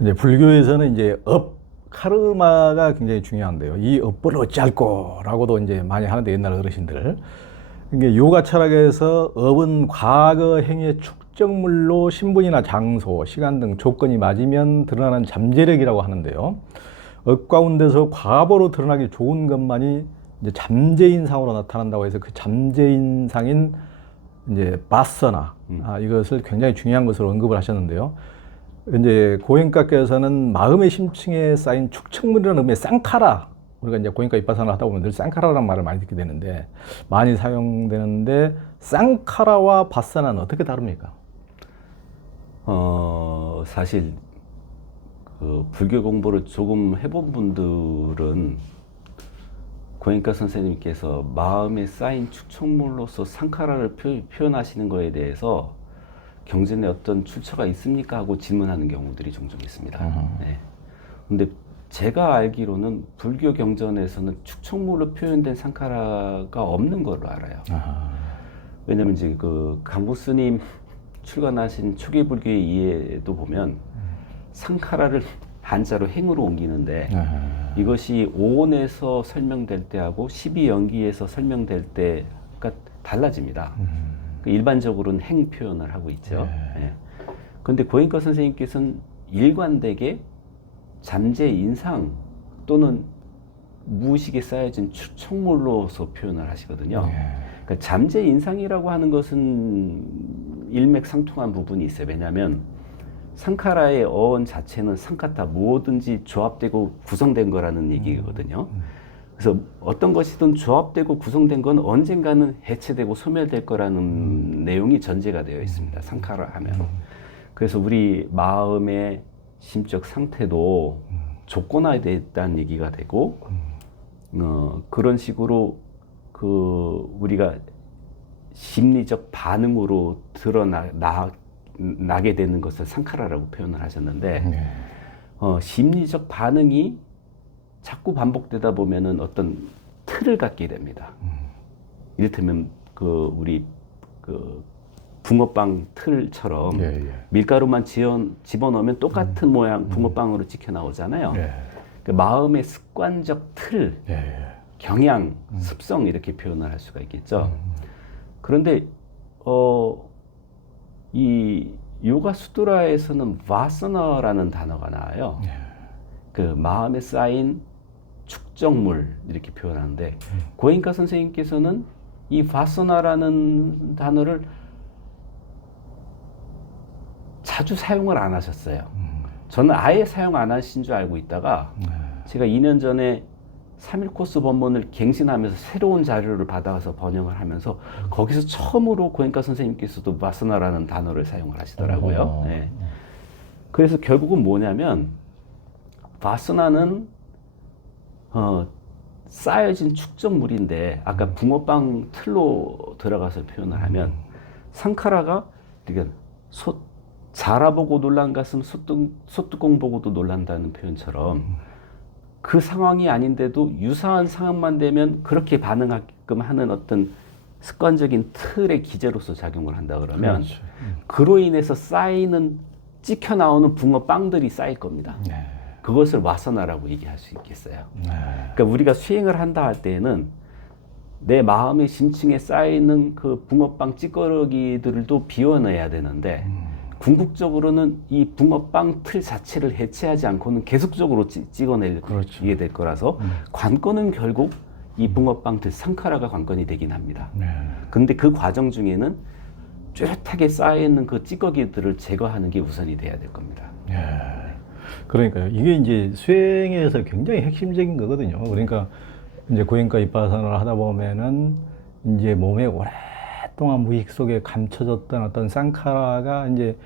이제 불교에서는 이제 카르마가 굉장히 중요한데요. 이 업을 어찌할 거라고도 이제 많이 하는데, 옛날 어르신들. 이게 요가 철학에서 업은 과거 행위의 축적물로 신분이나 장소, 시간 등 조건이 맞으면 드러나는 잠재력이라고 하는데요. 업 가운데서 과보로 드러나기 좋은 것만이 이제 잠재인상으로 나타난다고 해서, 그 잠재인상인 이제 바서나 이것을 굉장히 중요한 것으로 언급을 하셨는데요. 이제 고행가께서는 마음의 심층에 쌓인 축척물이라는 의미의 쌍카라, 우리가 이제 고행가 윗바사나 하다 보면 늘 쌍카라라는 말을 많이 듣게 되는데, 많이 사용되는데, 쌍카라와 바사나는 어떻게 다릅니까? 사실 그 불교 공부를 조금 해본 분들은 고행가 선생님께서 마음에 쌓인 축척물로서 상카라를 표현하시는 거에 대해서 경전에 어떤 출처가 있습니까? 하고 질문하는 경우들이 종종 있습니다. 네. 근데 제가 알기로는 불교 경전에서는 축척물로 표현된 상카라가 없는 걸로 알아요. 왜냐면 이제 그 강구 스님 출간하신 초기 불교의 이해도 보면 상카라를 한자로 행으로 옮기는데, 이것이 오온에서 설명될 때하고 12연기에서 설명될 때가 달라집니다. 일반적으로는 행 표현을 하고 있죠. 그런데 고행가 선생님께서는 일관되게 잠재 인상 또는 무의식에 쌓여진 축척물로서 표현을 하시거든요. 그러니까 잠재 인상이라고 하는 것은 일맥상통한 부분이 있어요. 왜냐하면 상카라의 어원 자체는 상카타, 뭐든지 조합되고 구성된 거라는 얘기거든요. 그래서 어떤 것이든 조합되고 구성된 건 언젠가는 해체되고 소멸될 거라는 내용이 전제가 되어 있습니다. 상카라 하면. 그래서 우리 마음의 심적 상태도 조건화되어 있다는 얘기가 되고, 그런 식으로 그 우리가 심리적 반응으로 드러나게 되는 것을 상카라라고 표현을 하셨는데, 심리적 반응이 자꾸 반복되다 보면은 어떤 틀을 갖게 됩니다. 이를테면 그 우리 그 붕어빵 틀처럼 밀가루만 집어넣으면 똑같은 모양 붕어빵으로 찍혀 나오잖아요. 그 마음의 습관적 틀, 경향, 습성, 이렇게 표현을 할 수가 있겠죠. 그런데 이 요가 수트라에서는 바사나라는 단어가 나와요. 그 마음에 쌓인 축적물, 이렇게 표현하는데, 고행가 선생님께서는 이 바사나라는 단어를 자주 사용을 안 하셨어요. 저는 아예 사용 안 하신 줄 알고 있다가 제가 2년 전에 3일 코스 본문을 갱신하면서 새로운 자료를 받아서 번역을 하면서 거기서 처음으로 고행가 선생님께서도 바사나라는 단어를 사용을 하시더라고요. 네. 그래서 결국은 뭐냐면, 바사나는 쌓여진 축적물인데, 아까 붕어빵 틀로 들어가서 표현을 하면, 상카라가 그러니까 자라보고 놀란 가슴 소뚜껑 보고도 놀란다는 표현처럼, 그 상황이 아닌데도 유사한 상황만 되면 그렇게 반응하게끔 하는 어떤 습관적인 틀의 기제로서 작용을 한다 그러면, 그로 인해서 쌓이는, 찍혀 나오는 붕어빵들이 쌓일 겁니다. 그것을 와서나라고 얘기할 수 있겠어요. 그러니까 우리가 수행을 한다 할 때에는 내 마음의 심층에 쌓이는 그 붕어빵 찌꺼기들도 비워내야 되는데, 궁극적으로는 이 붕어빵 틀 자체를 해체하지 않고는 계속적으로 찍어내게 될 거라서, 관건은 결국 이 붕어빵 틀 상카라가 관건이 되긴 합니다. 그런데 그 과정 중에는 뚜렷하게 쌓여있는 그 찌꺼기들을 제거하는 게 우선이 돼야 될 겁니다. 그러니까요. 이게 이제 수행에서 굉장히 핵심적인 거거든요. 그러니까 이제 고행가 윗바사나를 하다 보면은 이제 몸에 오랫동안 무의식 속에 감춰졌던 어떤 쌍카라가, 이제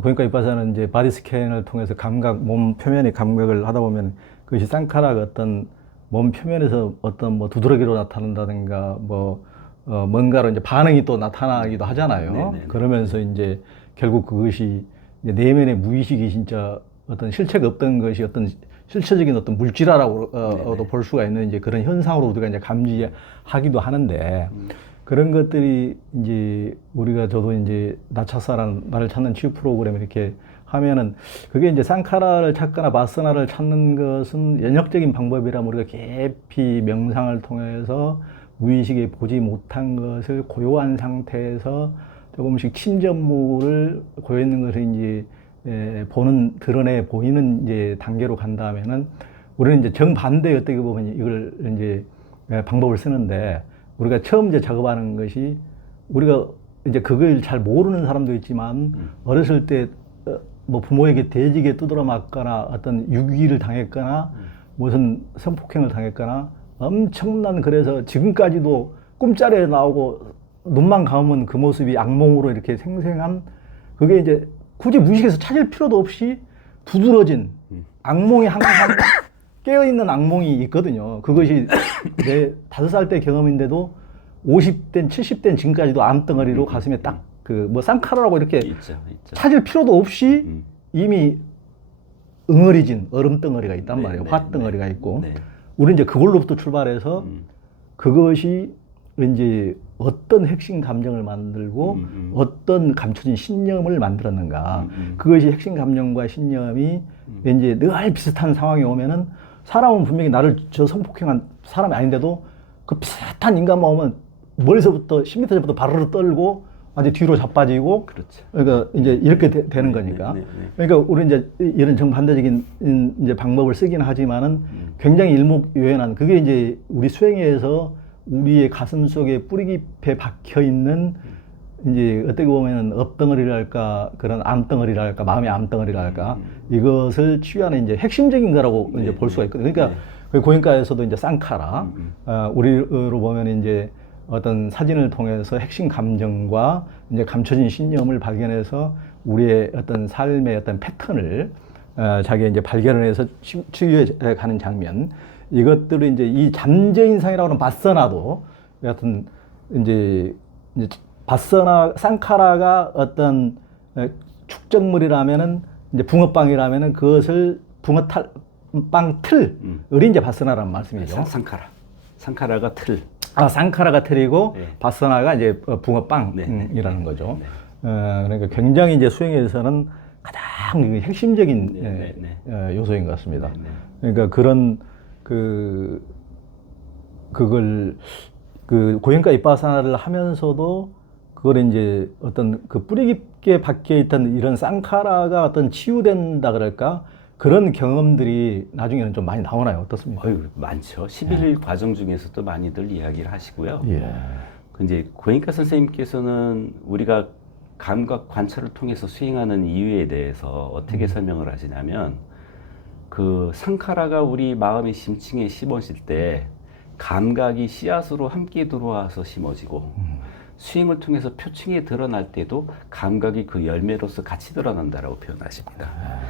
고행가 윗바사나는 이제 바디 스캔을 통해서 몸 표면의 감각을 하다 보면 그것이 쌍카라가 어떤 몸 표면에서 어떤 뭐 두드러기로 나타난다든가 뭔가로 이제 반응이 또 나타나기도 하잖아요. 그러면서 이제 결국 그것이 이제 내면의 무의식이 진짜 어떤 실체가 없던 것이 어떤 실체적인 어떤 물질화라고도 볼 수가 있는 이제 그런 현상으로 우리가 이제 감지하기도 하는데, 그런 것들이 이제 저도 이제 나차사라는 나를 찾는 치유 프로그램을 이렇게 하면은 그게 이제 상카라를 찾거나 바스나를 찾는 것은 연역적인 방법이라면 우리가 깊이 명상을 통해서 무의식에 보지 못한 것을 고요한 상태에서 조금씩 침전물을 고여 있는 것을 이제 드러내 보이는 이제 단계로 간다면은 우리는 이제 정반대 어떻게 보면 이걸 이제 방법을 쓰는데 우리가 처음 이제 작업하는 것이 우리가 이제 그걸 잘 모르는 사람도 있지만 어렸을 때 뭐 부모에게 돼지게 두드려 맞거나 어떤 유기를 당했거나 무슨 성폭행을 당했거나 엄청난 그래서 지금까지도 꿈자리에 나오고 눈만 감으면 그 모습이 악몽으로 이렇게 생생한 그게 이제 굳이 무의식에서 찾을 필요도 없이 두드러진 악몽이 항상 깨어있는 악몽이 있거든요. 그것이 내 5살 때 경험인데도 50대, 70대 지금까지도 암덩어리로 가슴에 딱 그 뭐 쌍카라라고 이렇게 있죠. 찾을 필요도 없이 이미 응어리진 얼음덩어리가 있단 네, 말이에요. 네, 화덩어리가 네. 있고. 네. 우리는 이제 그걸로부터 출발해서 그것이 이제 어떤 핵심 감정을 만들고 어떤 감춰진 신념을 만들었는가. 그것이 핵심 감정과 신념이 이제 늘 비슷한 상황이 오면은 사람은 분명히 나를 저 성폭행한 사람이 아닌데도 그 비슷한 인간만 오면 머리서부터 10m 전부터 바르르 떨고 아주 뒤로 자빠지고 그렇죠. 그러니까 이제 이렇게 되는 거니까. 그러니까 우리 이제 이런 정반대적인 이제 방법을 쓰긴 하지만은 굉장히 일목요연한 그게 이제 우리 수행에서 우리의 가슴 속에 뿌리 깊이 박혀 있는 이제 어떻게 보면은 업덩어리랄까 그런 암덩어리랄까 마음의 암덩어리랄까 이것을 치유하는 이제 핵심적인 거라고 이제 볼 수가 있거든요. 그러니까 그 고인가에서도 이제 쌍카라 우리로 보면 이제 어떤 사진을 통해서 핵심 감정과 이제 감춰진 신념을 발견해서 우리의 어떤 삶의 어떤 패턴을 자기가 이제 발견을 해서 치유해 가는 장면 이것들을 이제 이 잠재인상이라고 하는 바서나도 여하튼 이제 바서나 쌍카라가 어떤 축적물이라면은 이제 붕어빵이라면은 그것을 붕어빵 틀을 이제 바서나라는 말씀이죠. 상카라가 틀. 쌍카라가 틀이고 네. 바서나가 이제 붕어빵이라는 네. 거죠. 그러니까 굉장히 이제 수행에서는 가장 핵심적인 요소인 것 같습니다. 그러니까 그런 그걸 그 고행과 이빠사나를 하면서도 그걸 이제 어떤 그 뿌리 깊게 박혀 있던 이런 쌍카라가 어떤 치유된다 그럴까 그런 경험들이 나중에는 좀 많이 나오나요? 어떻습니까? 많죠. 11일 과정 중에서도 많이들 이야기를 하시고요. 예. 이제 고행가 선생님께서는 우리가 감각 관찰을 통해서 수행하는 이유에 대해서 어떻게 설명을 하시냐면 그 상카라가 우리 마음의 심층에 심어질 때 감각이 씨앗으로 함께 들어와서 심어지고 수행을 통해서 표층에 드러날 때도 감각이 그 열매로서 같이 드러난다라고 표현하십니다.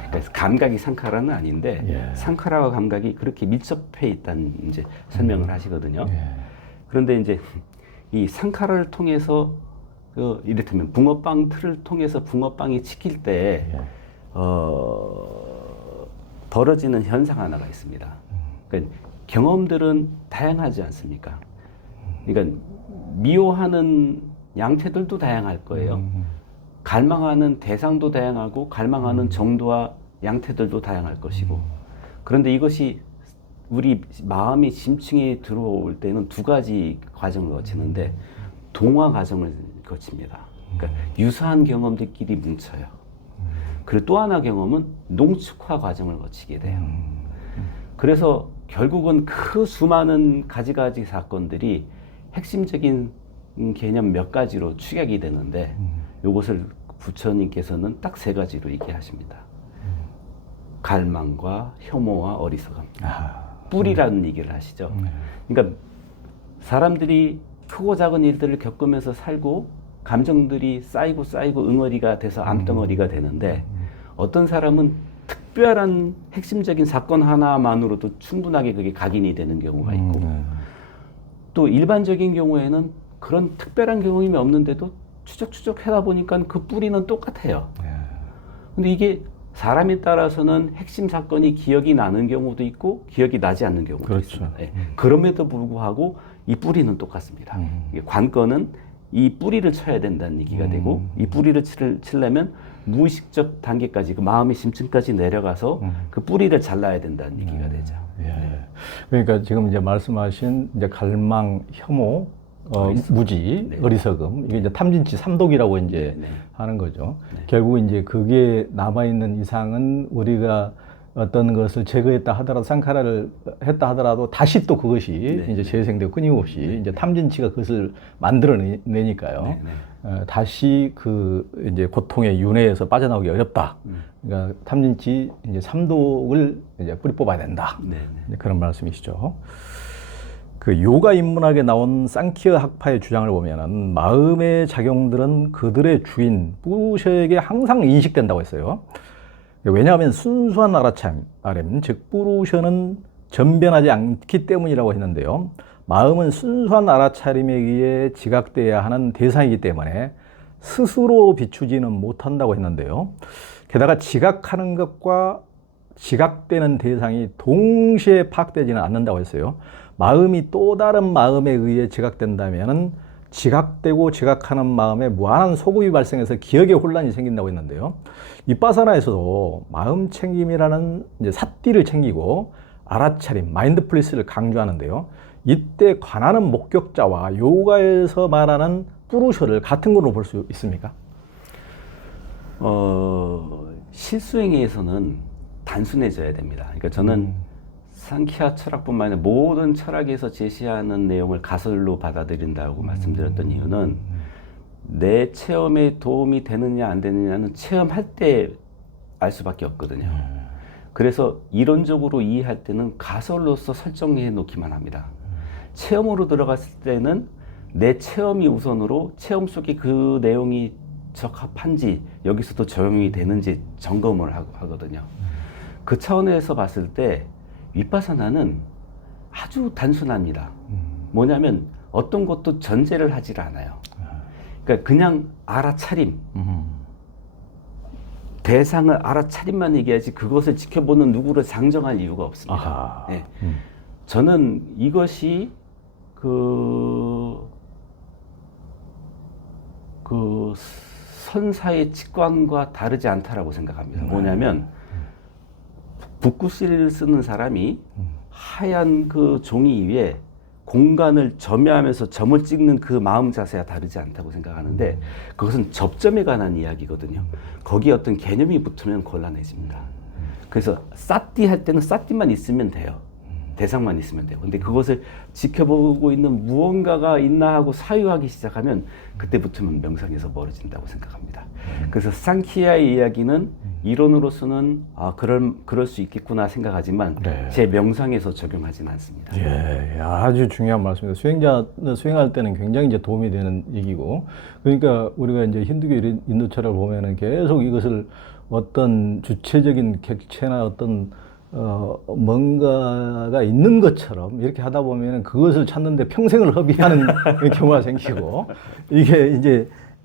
그래서 감각이 상카라는 아닌데 상카라와 감각이 그렇게 밀접해 있다는 이제 설명을 하시거든요. 그런데 이제 이 상카라를 통해서 이를테면 붕어빵 틀을 통해서 붕어빵이 치킬 때 벌어지는 현상 하나가 있습니다. 그러니까 경험들은 다양하지 않습니까? 그러니까 미워하는 양태들도 다양할 거예요. 갈망하는 대상도 다양하고 갈망하는 정도와 양태들도 다양할 것이고 그런데 이것이 우리 마음이 심층에 들어올 때는 두 가지 과정을 거치는데 동화 과정을 거칩니다. 그러니까 유사한 경험들끼리 뭉쳐요. 그리고 또 하나 경험은 농축화 과정을 거치게 돼요. 그래서 결국은 그 수많은 가지 사건들이 핵심적인 개념 몇 가지로 축약이 되는데 이것을 부처님께서는 딱 세 가지로 얘기하십니다. 갈망과 혐오와 어리석음. 뿌리라는 얘기를 하시죠. 그러니까 사람들이 크고 작은 일들을 겪으면서 살고 감정들이 쌓이고 응어리가 돼서 암덩어리가 되는데 어떤 사람은 특별한 핵심적인 사건 하나만으로도 충분하게 그게 각인이 되는 경우가 있고 또 일반적인 경우에는 그런 특별한 경험이 없는데도 추적 하다 보니까 그 뿌리는 똑같아요. 근데 이게 사람에 따라서는 핵심 사건이 기억이 나는 경우도 있고 기억이 나지 않는 경우도 있습니다. 그럼에도 불구하고 이 뿌리는 똑같습니다. 관건은 이 뿌리를 쳐야 된다는 얘기가 되고 이 뿌리를 치려면 무의식적 단계까지 그 마음의 심층까지 내려가서 그 뿌리를 잘라야 된다는 얘기가 되죠. 예. 그러니까 지금 이제 말씀하신 이제 갈망, 혐오, 무지, 네. 어리석음, 이게 이제 탐진치 삼독이라고 이제 네. 하는 거죠. 네. 결국 이제 그게 남아있는 이상은 우리가 어떤 것을 제거했다 하더라도 상카라를 했다 하더라도 다시 또 그것이 네. 이제 재생되고 끊임없이 이제 탐진치가 그것을 만들어내니까요. 네. 네. 다시 그 이제 고통의 윤회에서 빠져나오기 어렵다. 그러니까 탐진치 이제 삼독을 이제 뿌리 뽑아야 된다. 네. 이제 그런 말씀이시죠. 그 요가 인문학에 나온 상키어 학파의 주장을 보면은 마음의 작용들은 그들의 주인 뿌루셔에게 항상 인식된다고 했어요. 왜냐하면 순수한 알아차림, 즉 뿌루셔는 전변하지 않기 때문이라고 했는데요. 마음은 순수한 알아차림에 의해 지각돼야 하는 대상이기 때문에 스스로 비추지는 못한다고 했는데요. 게다가 지각하는 것과 지각되는 대상이 동시에 파악되지는 않는다고 했어요. 마음이 또 다른 마음에 의해 지각된다면 지각되고 지각하는 마음에 무한한 소급이 발생해서 기억에 혼란이 생긴다고 했는데요. 윗바사나에서도 마음 챙김이라는 이제 삿띠를 챙기고 알아차림, 마인드풀리스를 강조하는데요. 이때 관하는 목격자와 요가에서 말하는 뿌루셔를 같은 걸로 볼 수 있습니까? 실수행위에서는 단순해져야 됩니다. 그러니까 저는 상키아 철학뿐만 아니라 모든 철학에서 제시하는 내용을 가설로 받아들인다고 말씀드렸던 이유는 내 체험에 도움이 되느냐 안 되느냐는 체험할 때 알 수밖에 없거든요. 그래서 이론적으로 이해할 때는 가설로서 설정해 놓기만 합니다. 체험으로 들어갔을 때는 내 체험이 우선으로 체험 속에 그 내용이 적합한지 여기서도 적용이 되는지 점검을 하거든요. 그 차원에서 봤을 때 윗바사나는 아주 단순합니다. 뭐냐면 어떤 것도 전제를 하지를 않아요. 그러니까 그냥 알아차림, 대상을 알아차림만 얘기하지 그것을 지켜보는 누구를 상정할 이유가 없습니다. 네. 저는 이것이 그 선사의 직관과 다르지 않다라고 생각합니다. 뭐냐면 붓글씨를 쓰는 사람이 하얀 그 종이 위에 공간을 점유하면서 점을 찍는 그 마음 자세가 다르지 않다고 생각하는데 그것은 접점에 관한 이야기거든요. 거기에 어떤 개념이 붙으면 곤란해집니다. 그래서 싸띠 할 때는 싸띠만 있으면 돼요. 대상만 있으면 돼요. 근데 그것을 지켜보고 있는 무언가가 있나 하고 사유하기 시작하면 그때부터는 명상에서 멀어진다고 생각합니다. 그래서 상키아의 이야기는 이론으로서는 그럴 수 있겠구나 생각하지만 네. 제 명상에서 적용하지는 않습니다. 예, 아주 중요한 말씀입니다. 수행자는 수행할 때는 굉장히 이제 도움이 되는 얘기고, 그러니까 우리가 이제 힌두교 인도 철학을 보면은 계속 이것을 어떤 주체적인 객체나 어떤 뭔가가 있는 것처럼 이렇게 하다 보면은 그것을 찾는데 평생을 허비하는 경우가 생기고,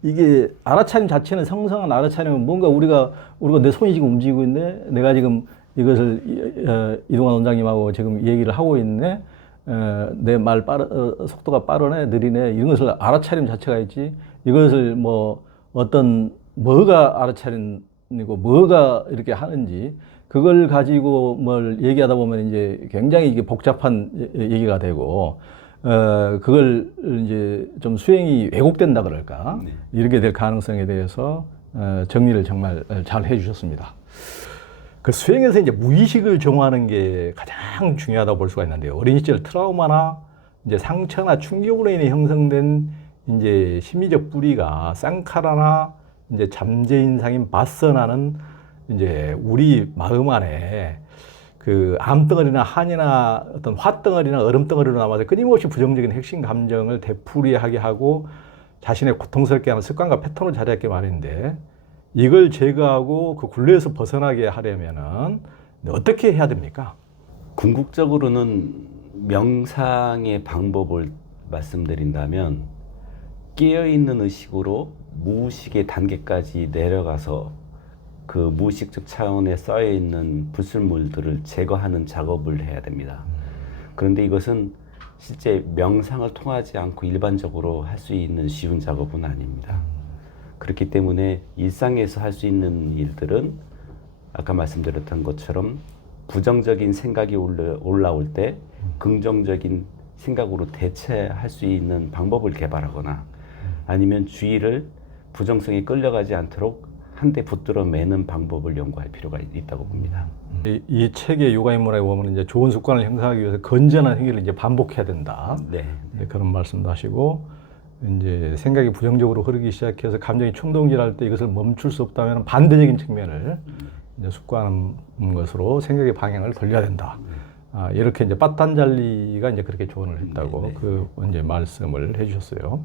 이게 알아차림 자체는 성성한 알아차림은 뭔가 우리가 내 손이 지금 움직이고 있네, 내가 지금 이것을 이동환 원장님하고 지금 얘기를 하고 있네, 내 말 속도가 빠르네, 느리네, 이런 것을 알아차림 자체가 있지. 이것을 뭐 어떤 뭐가 알아차림이고 뭐가 이렇게 하는지 그걸 가지고 뭘 얘기하다 보면 이제 굉장히 이게 복잡한 얘기가 되고, 그걸 이제 좀 수행이 왜곡된다 그럴까? 네. 이렇게 될 가능성에 대해서 정리를 정말 잘 해주셨습니다. 그 수행에서 이제 무의식을 정화하는 게 가장 중요하다고 볼 수가 있는데요. 어린 시절 트라우마나 이제 상처나 충격으로 인해 형성된 이제 심리적 뿌리가 쌍카라나 이제 잠재인상인 바서나는 이제 우리 마음 안에 그 암덩어리나 한이나 어떤 화덩어리나 얼음덩어리로 남아서 끊임없이 부정적인 핵심 감정을 되풀이하게 하고 자신의 고통스럽게 하는 습관과 패턴을 자리하게 마련인데, 이걸 제거하고 그 굴레에서 벗어나게 하려면은 어떻게 해야 됩니까? 궁극적으로는 명상의 방법을 말씀드린다면 깨어있는 의식으로 무의식의 단계까지 내려가서 그 무의식적 차원에 쌓여있는 불순물들을 제거하는 작업을 해야 됩니다. 그런데 이것은 실제 명상을 통하지 않고 일반적으로 할 수 있는 쉬운 작업은 아닙니다. 그렇기 때문에 일상에서 할 수 있는 일들은 아까 말씀드렸던 것처럼 부정적인 생각이 올라올 때 긍정적인 생각으로 대체할 수 있는 방법을 개발하거나 아니면 주의를 부정성에 끌려가지 않도록 한데 붙들어 매는 방법을 연구할 필요가 있다고 봅니다. 이 책의 요가 인문학에 보면 이제 좋은 습관을 형성하기 위해서 건전한 행위를 이제 반복해야 된다. 네. 이제 그런 말씀도 하시고 이제 생각이 부정적으로 흐르기 시작해서 감정이 충동질할 때 이것을 멈출 수 없다면 반대적인 측면을 이제 습관하는 것으로 생각의 방향을 돌려야 된다. 이렇게 이제 빠탄잘리가 이제 그렇게 조언을 했다고 그 이제 말씀을 해주셨어요.